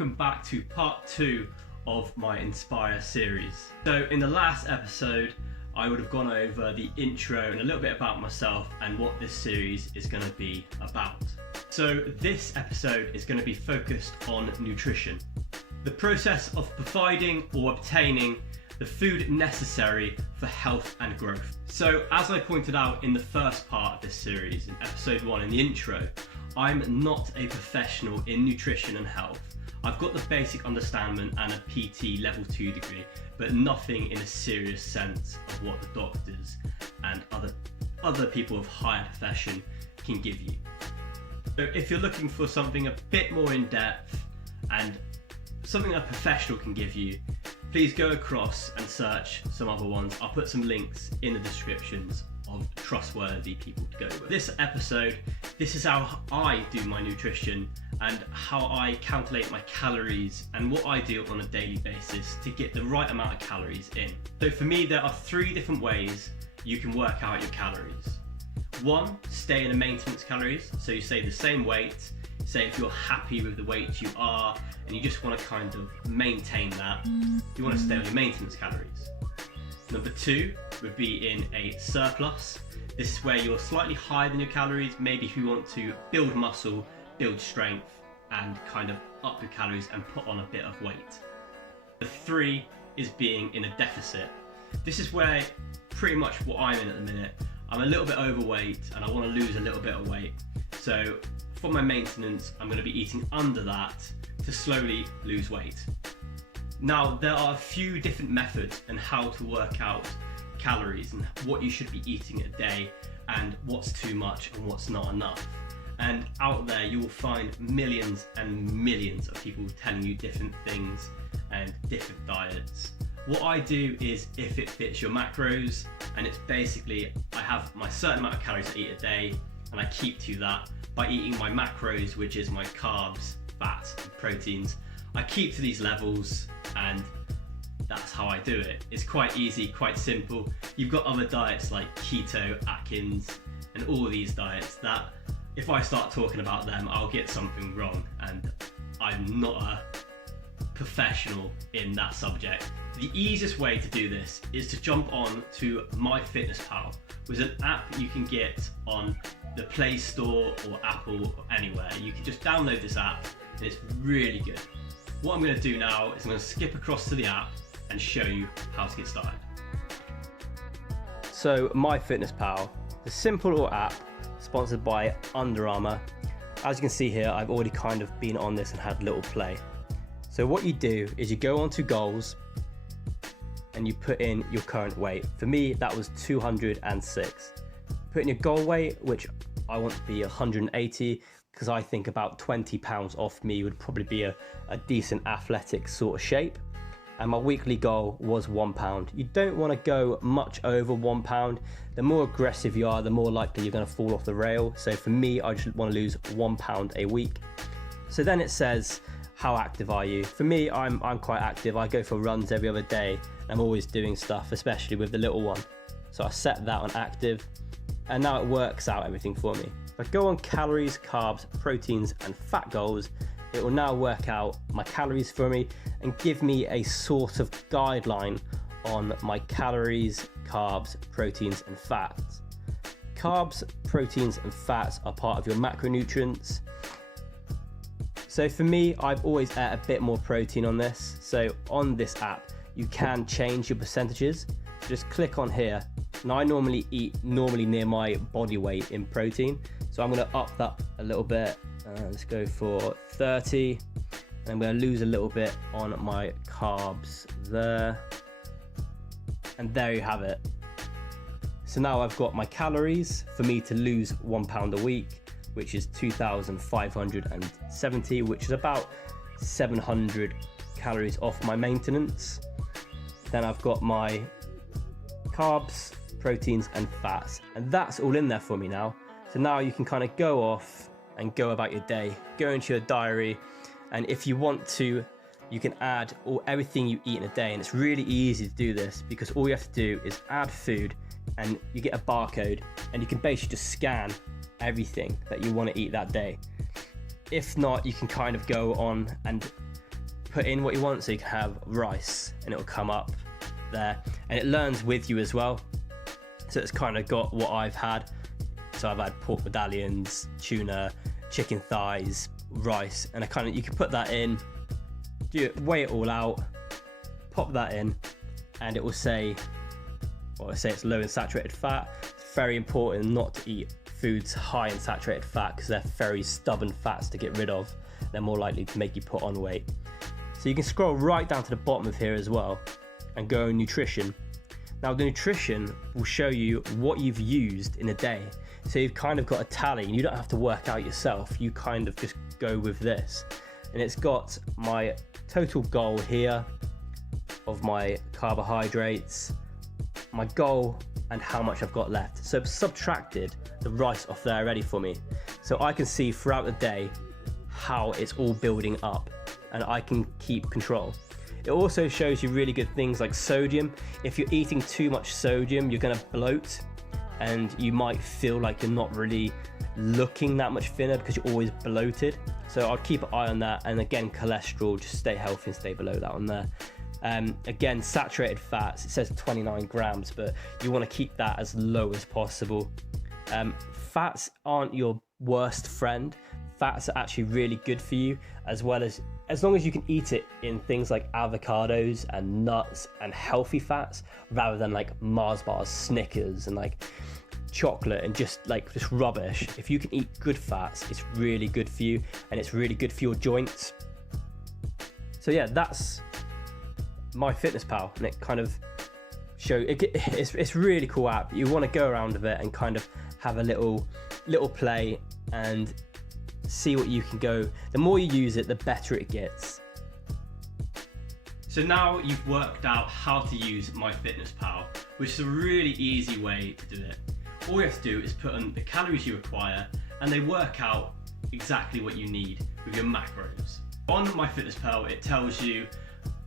welcome back to part 2 of my Inspire series. So in the last episode, I would have gone over the intro and a little bit about myself and what this series is going to be about. So this episode is going to be focused on nutrition, the process of providing or obtaining the food necessary for health and growth. So as I pointed out in the first part of this series, in episode 1 in the intro, I'm not a professional in nutrition and health. I've got the basic understanding and a PT level 2 degree, but nothing in a serious sense of what the doctors and other people of higher profession can give you. So if you're looking for something a bit more in depth and something a professional can give you, please go across and search some other ones. I'll put some links in the descriptions of trustworthy people to go with. This episode, this is how I do my nutrition and how I calculate my calories and what I do on a daily basis to get the right amount of calories in. So for me, there are 3 different ways you can work out your calories. 1, stay in a maintenance calories. So you stay the same weight. Say if you're happy with the weight you are and you just want to kind of maintain that, you want to stay on your maintenance calories. Number 2 would be in a surplus. This is where you're slightly higher than your calories, maybe if you want to build muscle, build strength, and kind of up your calories and put on a bit of weight. The 3 is being in a deficit. This is where pretty much what I'm in at the minute. I'm a little bit overweight and I want to lose a little bit of weight. So for my maintenance, I'm going to be eating under that to slowly lose weight. Now, there are a few different methods on how to work out calories and what you should be eating a day and what's too much and what's not enough. And out there, you will find millions and millions of people telling you different things and different diets. What I do is if it fits your macros, and it's basically, I have my certain amount of calories I eat a day and I keep to that by eating my macros, which is my carbs, fats, and proteins. I keep to these levels and that's how I do it. It's quite easy, quite simple. You've got other diets like keto, Atkins, and all of these diets that if I start talking about them, I'll get something wrong, and I'm not a professional in that subject. The easiest way to do this is to jump on to MyFitnessPal, which is an app you can get on the Play Store or Apple or anywhere. You can just download this app and it's really good. What I'm going to do now is I'm going to skip across to the app and show you how to get started. So MyFitnessPal, the simple little app sponsored by Under Armour. As you can see here, I've already kind of been on this and had a little play. So what you do is you go onto goals and you put in your current weight. For me, that was 206. Put in your goal weight, which I want to be 180, because I think about 20 pounds off me would probably be a decent athletic sort of shape. And my weekly goal was £1. You don't want to go much over £1. The more aggressive you are, the more likely you're going to fall off the rail. So for me, I just want to lose £1 a week. So then it says, how active are you? For me, I'm quite active. I go for runs every other day. I'm always doing stuff, especially with the little one. So I set that on active, and now it works out everything for me. If I go on calories, carbs, proteins, and fat goals, it will now work out my calories for me and give me a sort of guideline on my calories, carbs, proteins, and fats. Carbs, proteins, and fats are part of your macronutrients. So for me, I've always ate a bit more protein on this. So on this app, you can change your percentages. Just click on here. Now I normally eat near my body weight in protein. So I'm gonna up that a little bit. Let's go for 30. And I'm gonna lose a little bit on my carbs there. And there you have it. So now I've got my calories for me to lose £1 a week, which is 2,570, which is about 700 calories off my maintenance. Then I've got my carbs, proteins, and fats, and that's all in there for me now. So now you can kind of go off and go about your day, go into your diary, and if you want to, you can add everything you eat in a day, and it's really easy to do this because all you have to do is add food and you get a barcode and you can basically just scan everything that you want to eat that day. If not, you can kind of go on and put in what you want. So you can have rice and it'll come up there, and it learns with you as well. So it's kind of got what I've had. So I've had pork medallions, tuna, chicken thighs, rice, and you can put that in, weigh it all out, pop that in, and it will say, it's low in saturated fat. It's very important not to eat foods high in saturated fat because they're very stubborn fats to get rid of. They're more likely to make you put on weight. So you can scroll right down to the bottom of here as well and go on nutrition. Now the nutrition will show you what you've used in a day. So you've kind of got a tally and you don't have to work out yourself. You kind of just go with this. And it's got my total goal here of my carbohydrates, my goal, and how much I've got left. So I've subtracted the rice off there ready for me. So I can see throughout the day how it's all building up and I can keep control. It also shows you really good things like sodium. If you're eating too much sodium, you're gonna bloat and you might feel like you're not really looking that much thinner because you're always bloated. So I'll keep an eye on that. And again, cholesterol, just stay healthy and stay below that on there. Again, saturated fats, it says 29 grams, but you want to keep that as low as possible. Fats aren't your worst friend. Fats are actually really good for you, as long as you can eat it in things like avocados and nuts and healthy fats, rather than like Mars bars, Snickers, and like chocolate and just rubbish. If you can eat good fats, it's really good for you and it's really good for your joints. So yeah, that's MyFitnessPal, and it kind of it's really cool app. You want to go around with it and kind of have a little play and see what you can go. The more you use it, the better it gets. So now you've worked out how to use MyFitnessPal, which is a really easy way to do it. All you have to do is put in the calories you require and they work out exactly what you need with your macros. On MyFitnessPal, it tells you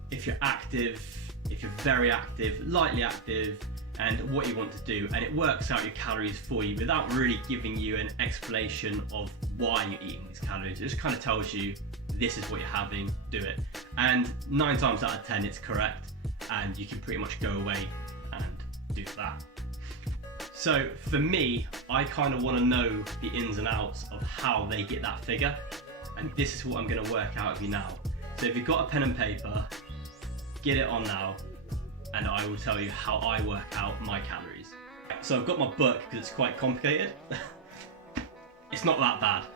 if you're active, if you're very active, lightly active, and what you want to do, and it works out your calories for you without really giving you an explanation of why you're eating these calories. It just kind of tells you this is what you're having, do it. And 9 times out of 10 it's correct, and you can pretty much go away and do that. So for me, I kind of want to know the ins and outs of how they get that figure, and this is what I'm going to work out with you now. So if you've got a pen and paper, get it on now, and I will tell you how I work out my calories. So I've got my book because it's quite complicated. It's not that bad.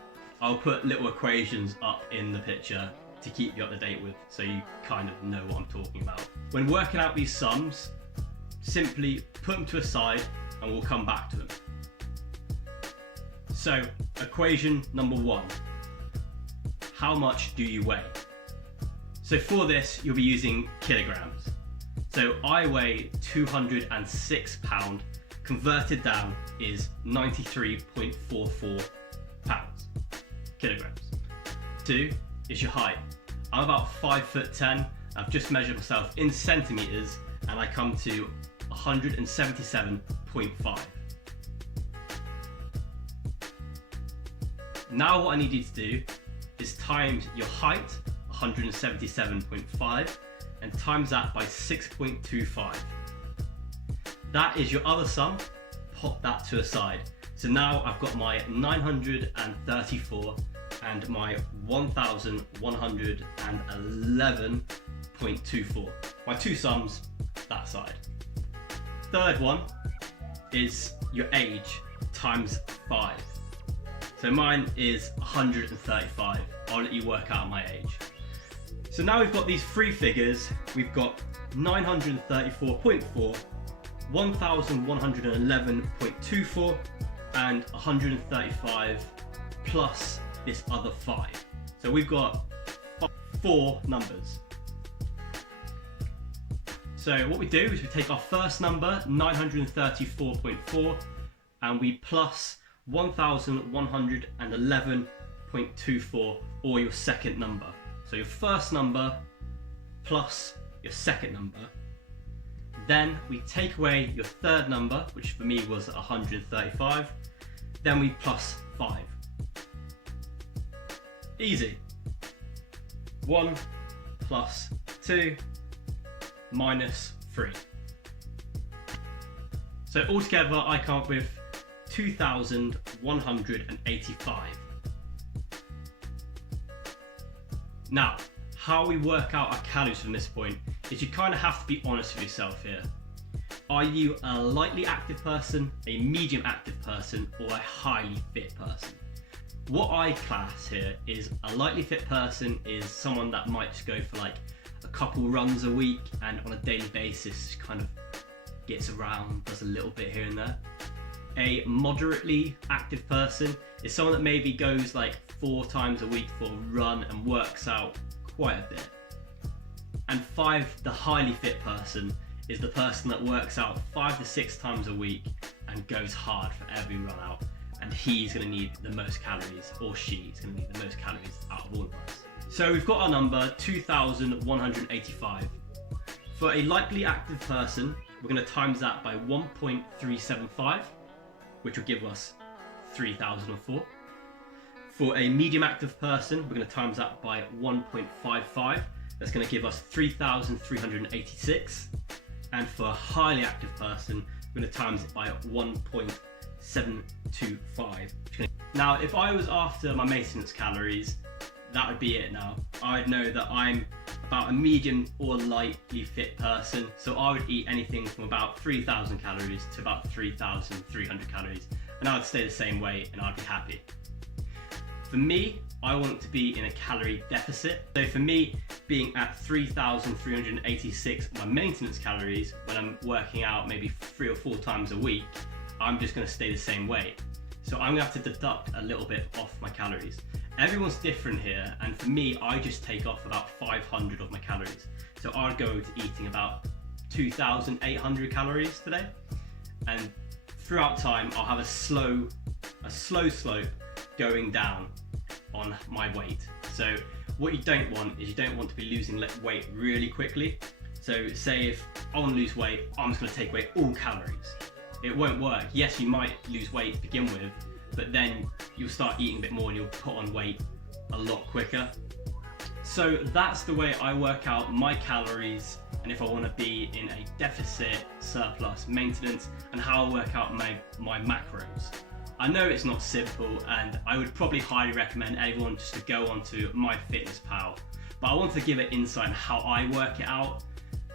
I'll put little equations up in the picture to keep you up to date with, so you kind of know what I'm talking about. When working out these sums, simply put them to a side and we'll come back to them. So equation number 1, how much do you weigh? So for this, you'll be using kilograms. So I weigh 206 pounds, converted down is 93.44 pounds, kilograms. 2 is your height. I'm about 5'10". I've just measured myself in centimeters and I come to 177.5. Now what I need you to do is times your height, 177.5, and times that by 6.25. That is your other sum. Pop that to a side. So now I've got my 934 and my 1111.24. My two sums that side. Third one is your age times 5. So mine is 135. I'll let you work out my age. So now we've got these three figures. We've got 934.4, 1111.24, and 135 plus this other 5. So we've got 4 numbers. So what we do is we take our first number, 934.4, and we plus 1111.24, or your second number. So your first number plus your second number. Then we take away your third number, which for me was 135. Then we plus 5. Easy. 1 plus 2 minus 3. So altogether I come up with 2,185. Now, how we work out our calories from this point is you kind of have to be honest with yourself here. Are you a lightly active person, a medium active person, or a highly fit person? What I class here is a lightly fit person is someone that might just go for like a couple runs a week and on a daily basis kind of gets around, does a little bit here and there. A moderately active person is someone that maybe goes like 4 times a week for a run and works out quite a bit. And 5, the highly fit person, is the person that works out 5 to 6 times a week and goes hard for every run out. And he's going to need the most calories, or she's going to need the most calories out of all of us. So we've got our number, 2,185. For a lightly active person, we're going to times that by 1.375, which will give us 3,004. For a medium active person, we're going to times that by 1.55. That's going to give us 3,386. And for a highly active person, we're going to times it by 1.725. Now, if I was after my maintenance calories, that would be it now. I'd know that I'm about a medium or lightly fit person, so I would eat anything from about 3,000 calories to about 3,300 calories, and I would stay the same weight and I'd be happy. For me, I want to be in a calorie deficit. So for me, being at 3,386, my maintenance calories, when I'm working out maybe 3 or 4 times a week, I'm just going to stay the same weight. So I'm going to have to deduct a little bit off my calories. Everyone's different here, and for me, I just take off about 500 of my calories. So I'd go to eating about 2,800 calories today, and throughout time, I'll have a slow slope going down on my weight. So what you don't want is you don't want to be losing weight really quickly. So say if I want to lose weight, I'm just going to take away all calories. It won't work. Yes, you might lose weight to begin with, but then you'll start eating a bit more and you'll put on weight a lot quicker. So that's the way I work out my calories, and if I want to be in a deficit, surplus, maintenance, and how I work out my macros. I know it's not simple, and I would probably highly recommend everyone just to go onto MyFitnessPal, but I want to give an insight on how I work it out.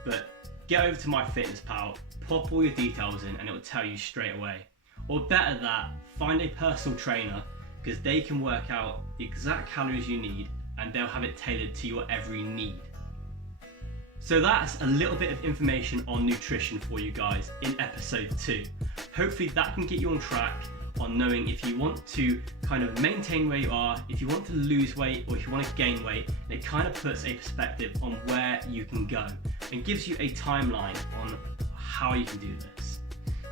But get over to MyFitnessPal, pop all your details in, and it will tell you straight away. Or better that, find a personal trainer, because they can work out the exact calories you need and they'll have it tailored to your every need. So that's a little bit of information on nutrition for you guys in episode 2. Hopefully that can get you on track on knowing if you want to kind of maintain where you are, if you want to lose weight, or if you want to gain weight. And it kind of puts a perspective on where you can go and gives you a timeline on how you can do this.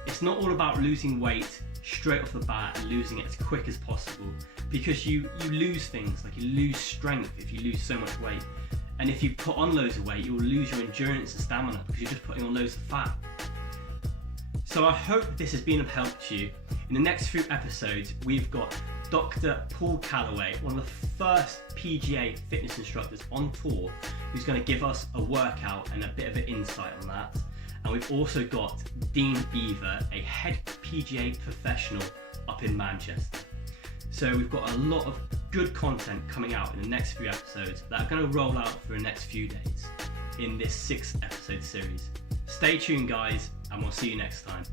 It's not all about losing weight straight off the bat and losing it as quick as possible, because you lose things, like you lose strength if you lose so much weight. And if you put on loads of weight, you'll lose your endurance and stamina because you're just putting on loads of fat. So I hope this has been of help to you. In the next few episodes, we've got Dr. Paul Calloway, one of the first PGA fitness instructors on tour, who's going to give us a workout and a bit of an insight on that. And we've also got Dean Beaver, a head PGA professional up in Manchester. So we've got a lot of good content coming out in the next few episodes that are going to roll out for the next few days in this 6 episode series. Stay tuned guys, and we'll see you next time.